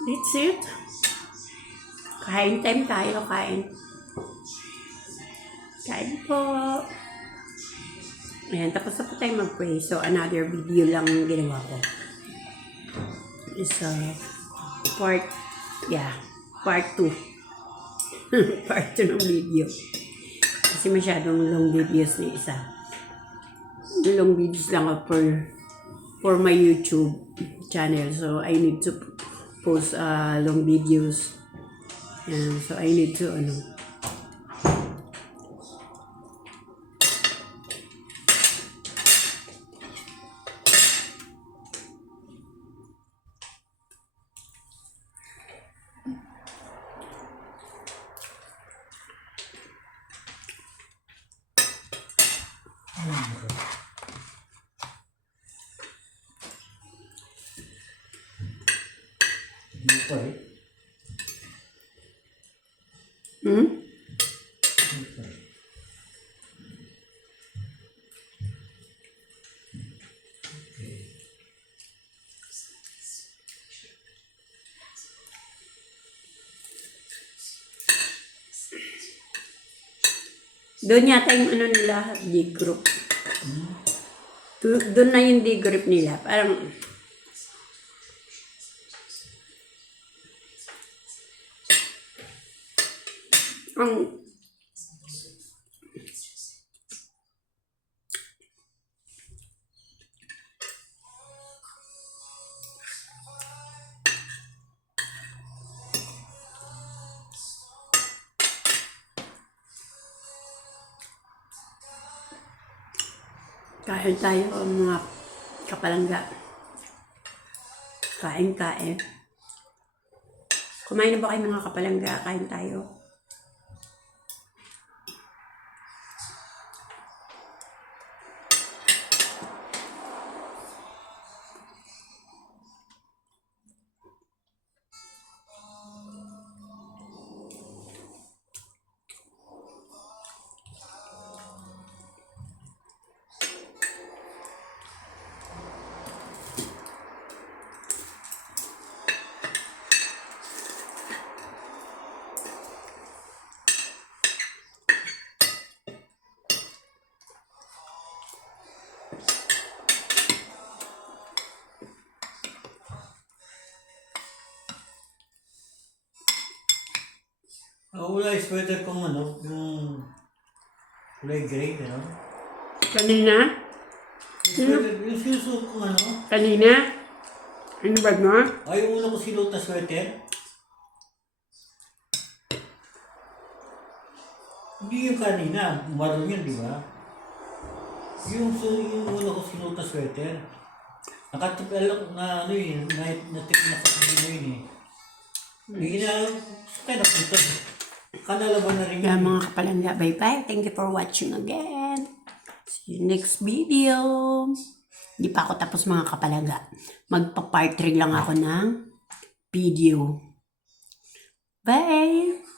That's it. Kain time tayo, kain. Kain po. Ayan, tapos na po tayo mag-pray. So, another video lang ginawa ko. Is part 2. Part 2 ng video. Kasi masyadong long videos na isa. Long videos lang ako for my YouTube channel. So, I need to post long videos. Yan. So, I need to, Hindi pa eh. Hindi pa eh. Okay. Doon yata yung nila, D-group. Doon na yung D-group nila. Parang, ang, kain tayo mga kapalangga. Kain. Kumain na ba kayo mga kapalangga? Kain tayo. Wala yung sweater kong yung kulay gray, Kanina? Yung sinusuot kong Kanina? Ano ba mo? ay yung una ko sinuot na sweater. Hindi yung kanina, maroon yun, di ba? Yung una ko sinuot na sweater. Nakatipalak na natip na sa kanina yun eh. Hindi na, kaya napunta. Kanalaban na rin Kaya yun. mga kapalangga, bye-bye. Thank you for watching again. See you next video. Hindi pa ako tapos mga kapalangga. Magpa-part 3 lang ako ng video. Bye!